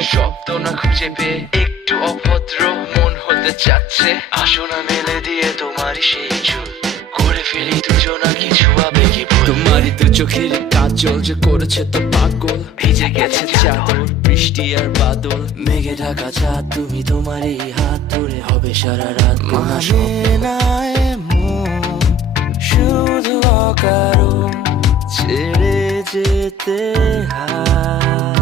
মনে শব্দ না খুঁজে পেয়ে একটু অভদ্র মন হতে চাচ্ছে। আসো না মেলে দিয়ে তোমারই সেই চুল, করে ফেলি দুজনা কিছু আবেগী ভুল। তোমারই তো চোখের কাজল যে করেছে তো পাগল, ভিজে গেছে চাদর বৃষ্টি আর বাদল, মেঘে ঢাকা চাঁদ তুমি তোমারই হাত ধরে হবে সারা রাত। মানে না এমন শুধু অকারণ ছেড়ে যেতে হয়।